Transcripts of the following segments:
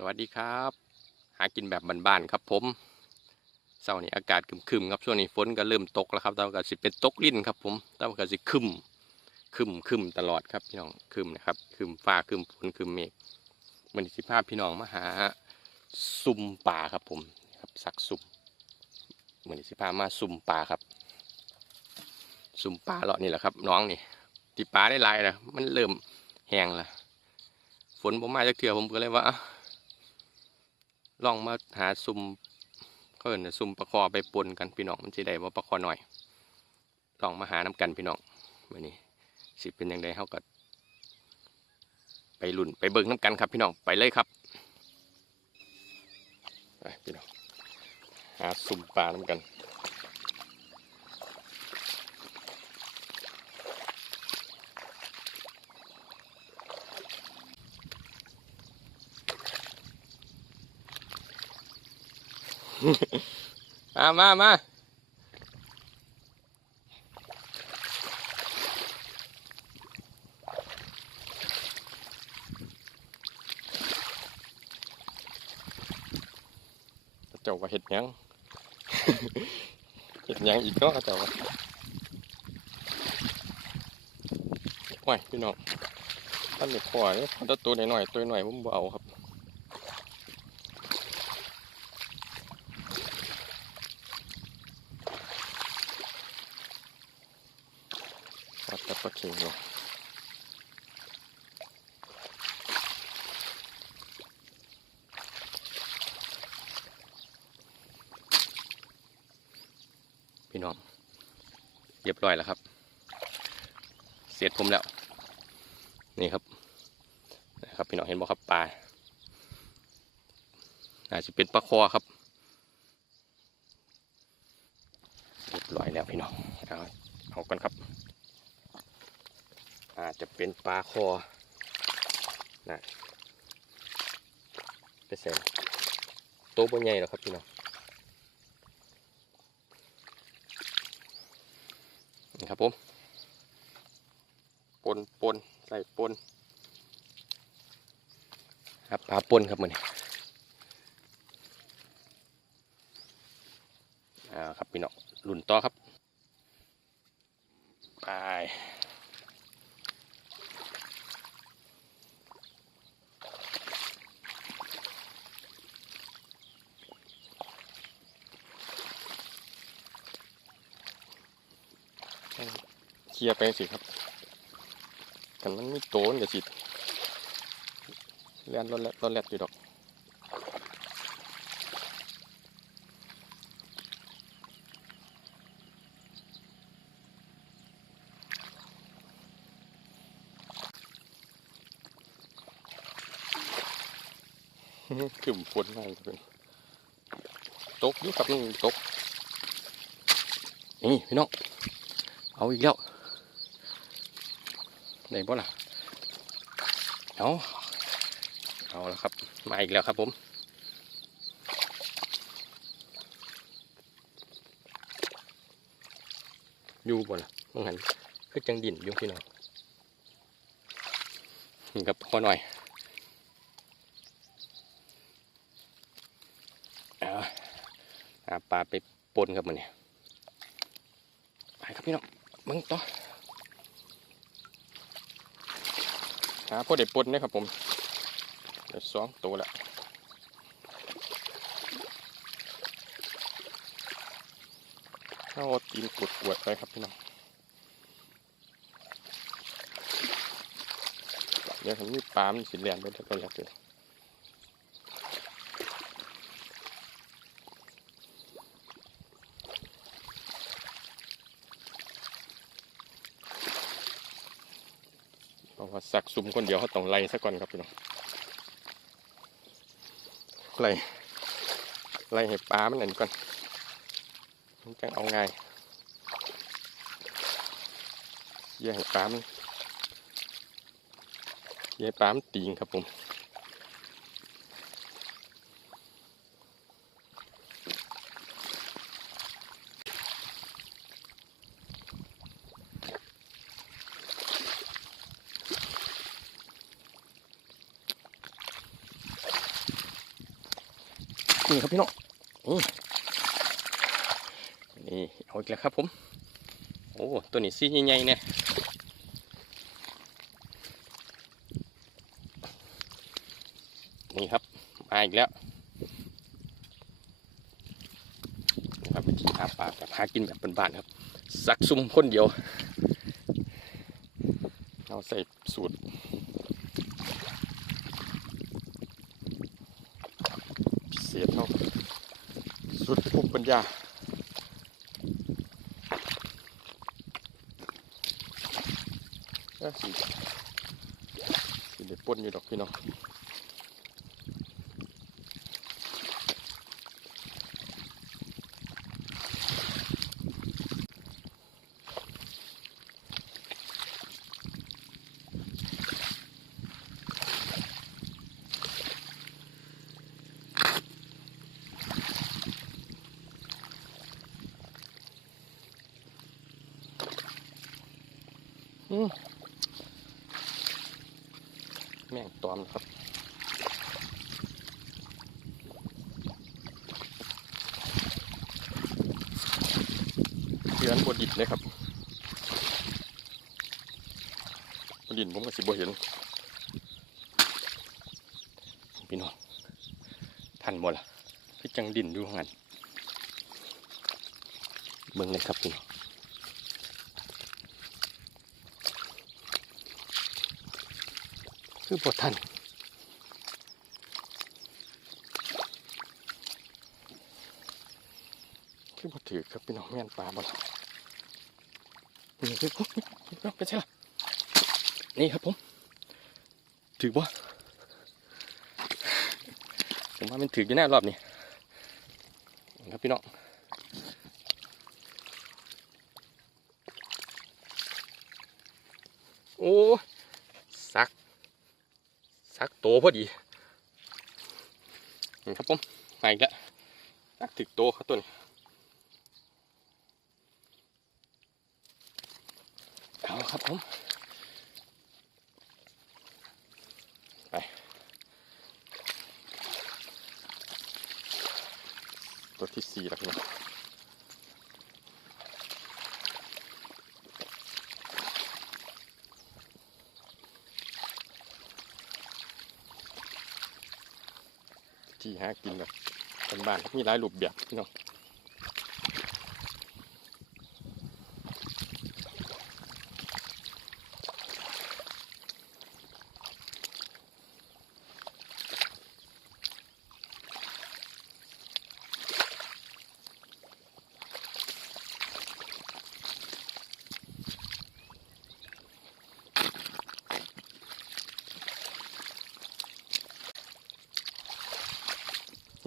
สวัสดีครับ หากินแบบบ้านๆครับผมเช้านี้อากาศคึมๆครับช่วงนี้ฝนก็เริ่มตกแล้วครับแต่ว่าก็สิเป็นตกลิ้นครับผมแต่ว่าก็สิคึมคึมคึมตลอดครับพี่น้องคึมนะครับคึมฟ้าคึมฝนคึมเมฆมันสิภาพพี่น้องมาหาซุ่มป่าครับผมครับสักซุ่มเหมือนสิภาพมาซุ่มป่าครับซุ่มป่าเลาะนี่แหละครับ น้องนี่ที่ป่าได้ลายแล้วมันเริ่มแห้งแล้วฝนผมมาจากเถื่อผมก็เลยว่า ลองมาหาซุ่มเขาเอิ้นซุ่มประคอไปปนกันพี่น้องมันจะได้ว่าประคอหน่อยลองมาหาน้ำกันพี่น้องวันนี้สิเป็นยังไงเขาก็ไปลุ่นไปเบิ่งน้ำกันครับพี่น้องไปเลยครับไปพี่น้องหาซุ่มปลาน้ำกัน มามามาเจ้าว่าเห็ดยังเห็ดยังอีกเนาะเจ้าว่าว้ายพี่น้องท่านเด็กขวาเนี่ยถ้าตัวหน่อยๆตัวหน่อยผมเอาครับ วัดตะปะเข็งอยู่พี่น้องเรียบร้อยแล้วครับ เสร็จผมแล้ว นี่ครับนะครับพี่น้องเห็นบ่ครับปลาอาจจะเป็นปลาคอครับเรียบร้อยแล้วพี่น้องเอาเอากันครับ อาจจะเป็นปลาคอนะไปเสร็จโตวบนใหญ่แล้วครับพี่น้องนี่ครับผมปนปนใส่ปนครับปลาปนครับมันอ่าครับพี่น้องลุ่นต่อครับไป เคลียร์ไปสิครับกันมันไม่โตนเดี๋ยวสิเลียนรถแลดรถแลดอยู่ดอกขึ้นฝนมากเลยตกยู่ครับมันตกนี่พี่น้องเอาอีกแล้ว ไหนบ่ล่ะเอาเอาแล้วครับ มาอีกแล้วครับผมอยู่บ่ล่ะมองหันคือจังดินอยู่พี่น้องครับพอหน่อยเอาหาปลาไปปนครับมันเนี่ยไปครับพี่น้องมึงต่อ หาพอได้ปนนะครับผมเด็ดสองตัวละเอาตีนกดกวดไปครับพี่น้องเดี๋ยวผมมีปลามันสิแลมไปตัวแรกเลยเพราะ ว่าสักซุ่มคนเดียวเขาต้องไล่ซะก่อนครับพี่น้องไล่ไล่เห็บปลามันนั่นก่อนมันจังเอาไงแย่เห็บปลามันเยี่ยให้ปลามันตีงครับผม นี่ครับพี่น้องนี่นี่เอาอีกแล้วครับผม โอ้ตัวนี้ซีใหญ่ๆเนี่ยนี่ครับ มาอีกแล้วครับวิธีหาปลาแบบหากินแบบบ้านๆครับสักซุ่มคนเดียว เราใส่สูตร พิเศษเท่าสุดภูมิปัญญาเอ้อสีสีเด็ดป่นอยู่ดอกพี่น้อง แม่งตอมนะครับเดือนบดิดเลยครับบดินผมก็สิบ่เห็นพี่น้องทันหมดละพี่จังดินดูหันเบิ่งเลยครับพี่น้อง คือบ่ทันคือบ่ถือครับพี่น้องแม่นปลาบ่ละนี่คือเป็นใช่ล่ะนี่ครับผม ถือบ่ผมว่ามันถืออยู่หน้ารอบนี้ครับพี่น้องโอ้สัก สักโตพอดีนี่ครับผมไปอีกแล้วสักถึกโตครับต้นเอาครับผมไปตัวที่สี่แล้วพี่น้องที่ หากินแบบบ้านมีหลายรูปแบบพี่น้อง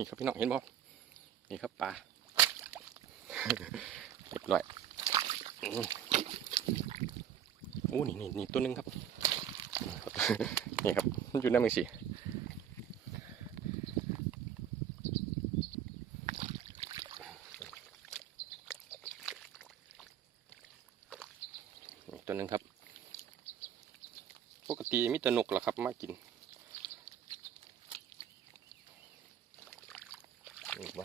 นี่ครับพี่น้องเห็นบ่นี่ครับปลาเรียบร้อยอืมโอ้นี่นี่นี่ตัวหนึงครับ นี่ครับมันอยู่ในมือสิตัวหนึงครับ ปกติมีแต่นกเหรอครับ มากินบ่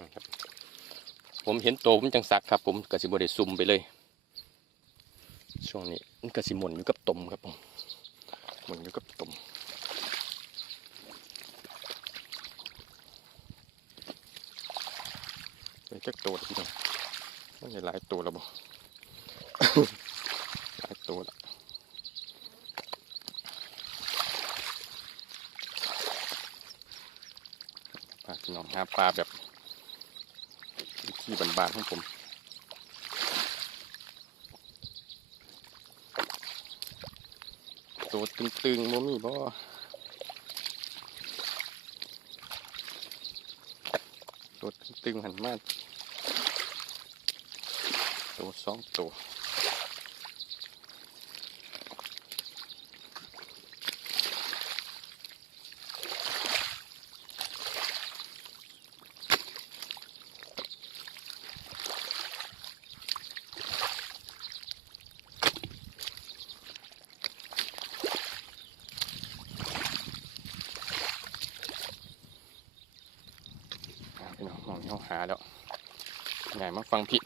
นะครับ ผมเห็นโตผมจังสักครับ ผมกระสิบได้ซุ่มไปเลย ช่วงนี้มันกสิหมุนอยู่กับตมครับผมหมุนอยู่กับตมเป็นจักตแล้วพี่น้องมันหลายตัวแล้วบ่หลายตัวละปลาพี่น้องหาปลาแบบ ธีบานๆของผมตัวตึงๆบ่มีบ่ตัวตึงๆหันมาตัวสองตัว ใหญ่มาฟังพี่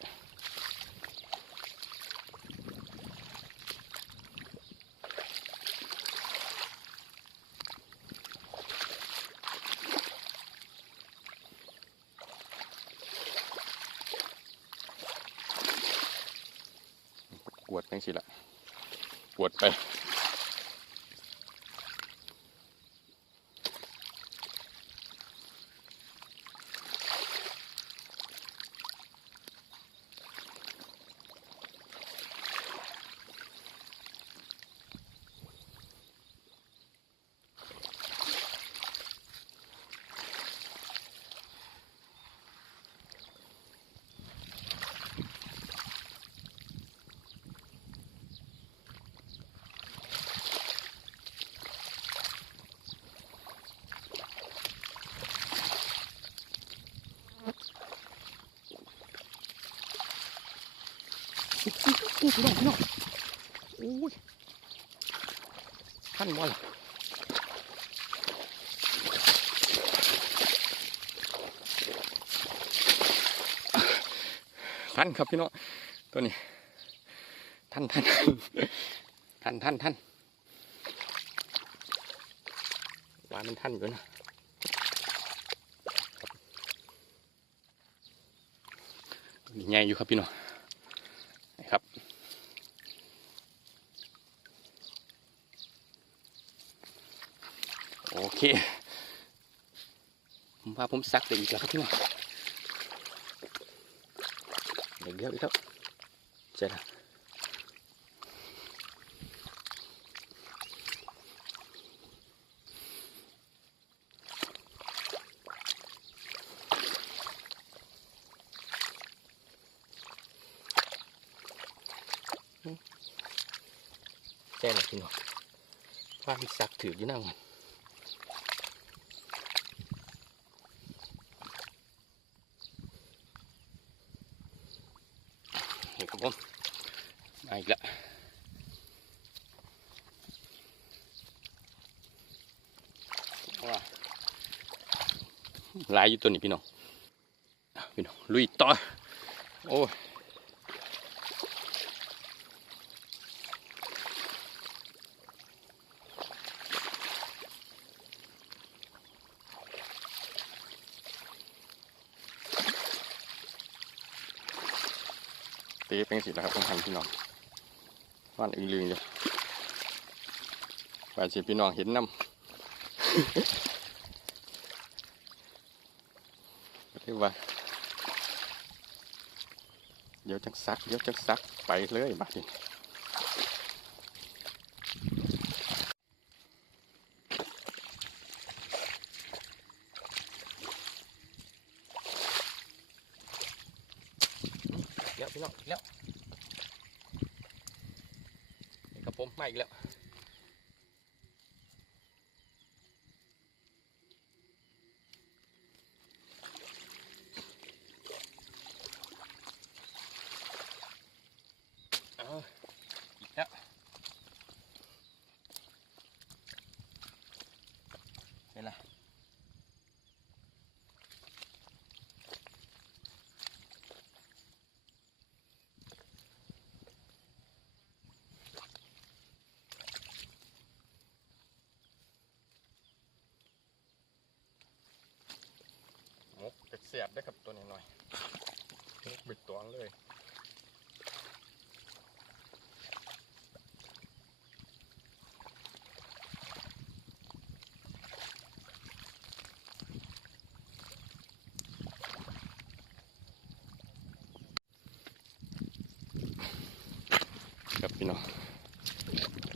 กวดจังสิละกวดไป พี่น้องพี่น้องโอ้ยท่านบ่ล่ะท่านครับพี่น้องตัวนี้ ท่านท่านท่านท่านท่านว่ามันท่านอยู่นะตัวนี้ใหญ่อยู่ครับพี่น้อง นะครับ โอเค ผมพาผมซักได้อีกแล้วครับพี่น้องเดี๋ยวเดี๋ยวอีกแล้วเสร็จแล้วแจ้งพี่น้องว่ามีซักถืออยู่นั่งมัน ครับผมมาอีกแล้วว้าลายอยู่ตัวนี้พี่น้องพี่น้องลุยต่อโอ้ย เตะเป็นสิแล้วครับผมพันพี่น้องวันอึงลืงอยู่ว่าสิพี่น้องเห็นน้ำเรียกว่าเดี๋ยวจังซักเดี๋ยวจังซักไปเลยบัดนี้เดี๋ยวพี่น้องอีกแล้วนี่ครับผมมา อีกแล้ว เอาอีกแล้วเป็นไรมก เสียบได้ครับตัวนี้หน่อยบิดตัวเลยครับพี่น้อง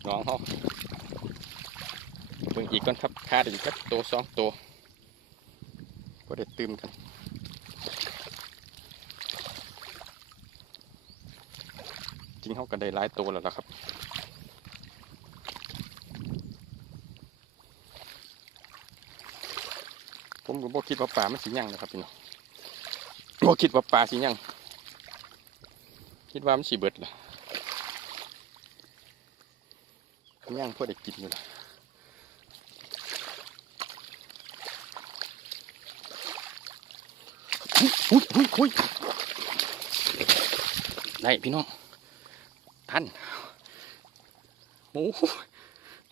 น้องเขาเบิ่งอีกก่อนครับคาดอีกครับตัวสองตัวก็ได้ตื่มกัน ริงเขาก็ได้หลายตัวแล้วล่ะครับผมก็บ่คิดว่าปลามันสิยั่งนะครับพี่น้องบ่คิดว่าปลาสิยั่งคิดว่ามันสิเบิดล่ะย่างเพื่อได้กินอยู่ละอุ้ยอุ้ยอุ้ยได้พี่น้องท่าน โอ้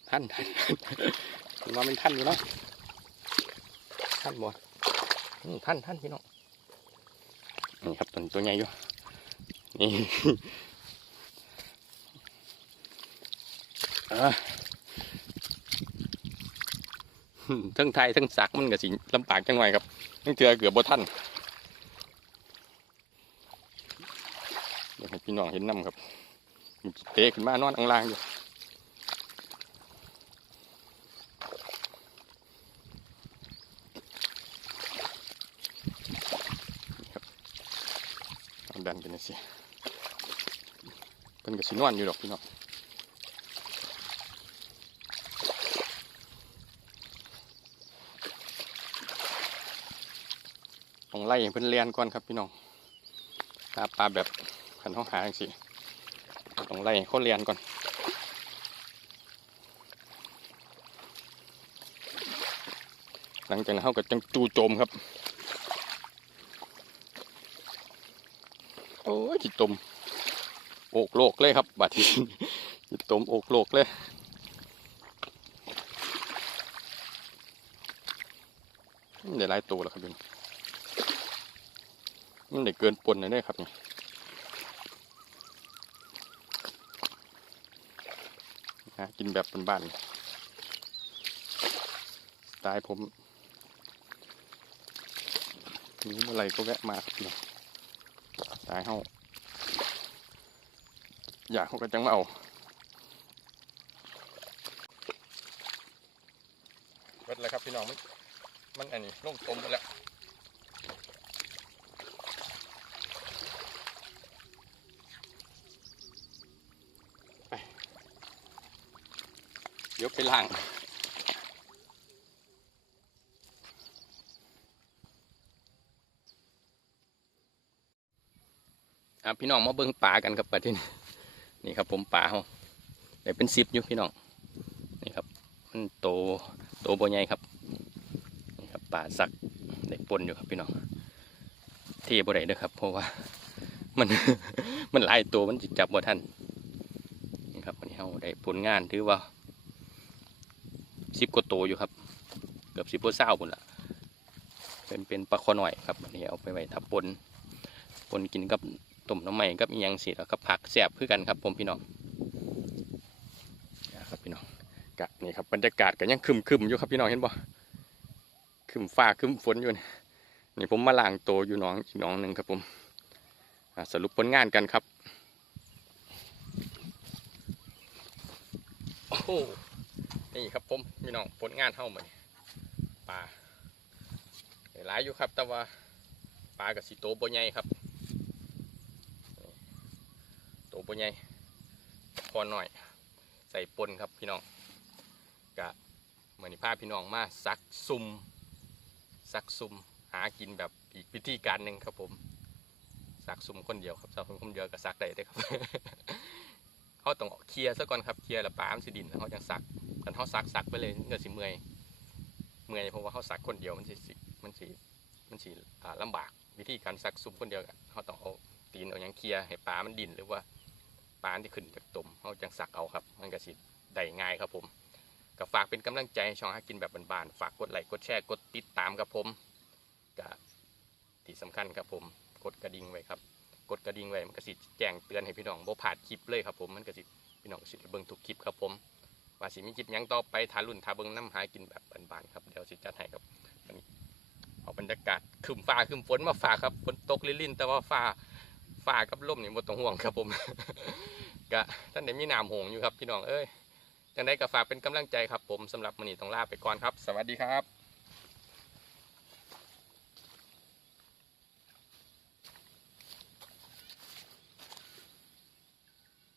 ท่านท่านมาเป็นท่านอยู่เนาะท่านบ่อืมท่านท่านพี่น้องนี่ครับตัวตัวใหญ่อยู่นี่ทั้งไทยทั้งสักมันก็สิลำบากจังหน่อยครับทั้งเทือเกือบบ่ทันเดี๋ยวให้พี่น้องเห็นน้ำครับเตะขึ้นมานอนอังลางอยู่นี่ครับเอาดันกันหน่อยสิ เป็นก็สินอนอยู่ดอกพี่น้องต้องไล่เพิ่นเลียนก่อนครับพี่น้องหาปลาแบบขันห้องหาจังสิต้องไล่ให้เขาเลียนก่อนหลังจากนั้นเขาก็จังจูโจมครับ โอ้ยจิตตม โอกโลกเลยครับบาดทีจิตตมโอกโลกเลยเดี๋ยวไล่ตัวแล้วครับพี่มันได้เกินปนเลยเนี่ยครับนี่หากินแบบบ้านๆสไตล์ผมมีเมื่อไรก็แวะมาครับพี่สไตล์เฮา อยากเขาก็จังมาเอาเบิดแล้วครับพี่น้องมันมันอันนี้ลงตมไปแล้วเดี๋ยวไปล้างอะพี่น้องมาเบิ่งป่ากันครับประเทศนี้ นี่ครับผมป่าเขาได้เป็นสิบอยู่พี่น้องนี่ครับมันโตโตบ่ใหญ่ครับนี่ครับป่าสักได้ปนอยู่ครับพี่น้องเทบ่ได้เด้อครับ เพราะว่ามันมันหลายตัวมันจิจับบ่ทันนี่ครับวันนี้เราได้ผลงานถือว่าสิบกว่าโตวอยู่ครับ เกือบสิบกว่าเศร้าพุ่นละเป็นเป็นปลาคอหน่อยครับอันนี้เอาไปไว้ทับปนปนกินกับ ต้มน้ำใหม่กับอีหยังสิแล้วก็ผักแสบคือกันครับผมพี่น้องครับพี่น้องกะนี่ครับบรรยากาศก็ยังคึมคึมอยู่ครับพี่น้องเห็นบ่คึมฟ้าคึมฝนอยู่นี่นี่ผมมาล้างโตอยู่น้องอีกน้องหนึ่งครับผมสรุปผลงานกันครับโอ้โหนี่ครับผมพี่น้องผลงานเท่ามันปลาได้หลายอยู่ครับ แต่ว่าปลากับสีโตบ่ใหญ่ครับ ตวบ่ใหญ่พอหน่อย ใส่ปนครับพี่น้องกะเหมือนพาพี่น้องมาซักซุ่มซักซุ่มหากินแบบอีกวิธีการหนึ่งครับผมซักซุ่มคนเดียวครับซักซุ่มคนเดียวก็ซักได้เด้ครับเขาต้องเคลียร์ซะก่อนครับเคลียร์ล้วปามสิดินแล้วเขาจังซักกันเขาซักซักไปเลยเงือสิเมื่อยเมื่อยเพราะว่าเขาซักคนเดียวมันสิมันสิมันสิอ่าลำบากวิธีการซักซุปคนเดียวกันเขาต้องเอาตีนเอาหยังเคลียร์ให้ปลามันดินหรือว่า ปลาที่ขึ้นจากตุ่มเขาจังซักเอาครับ มันก็สิได้ง่ายครับผมก็ฝากเป็นกำลังใจให้ช่องหากินแบบบานๆฝากกดไลค์กดแชร์กดติดตามครับผมก็ที่สำคัญครับผมกดกระดิ่งไว้ครับ กดกระดิ่งไว้มันก็สิแจ้งเตือนให้พี่น้องบ่พลาดคลิปเลยครับผมมันก็สิพี่น้องสิเบิ่งทุกคลิปครับผมว่าสิมีคลิปยังต่อไปทารุ่นทาเบิงน้ำหากินแบบบานๆครับเดี๋ยวสิจัดให้ครับอันนี้เอาบรรยากาศครึมฟ้าครึมฝนมาฝากครับฝนตกลิ่นๆแต่ว่าฟ้า ฟ้ากับลมนี่บ่ต้องห่วงครับผมก็ท่านได้มีน้ำหงอยู่ครับพี่น้องเอ้ยจังได้ก็ฝากเป็นกำลังใจครับผมสำหรับมื้อนี้ต้องลาไปก่อนครับ สวัสดีครับ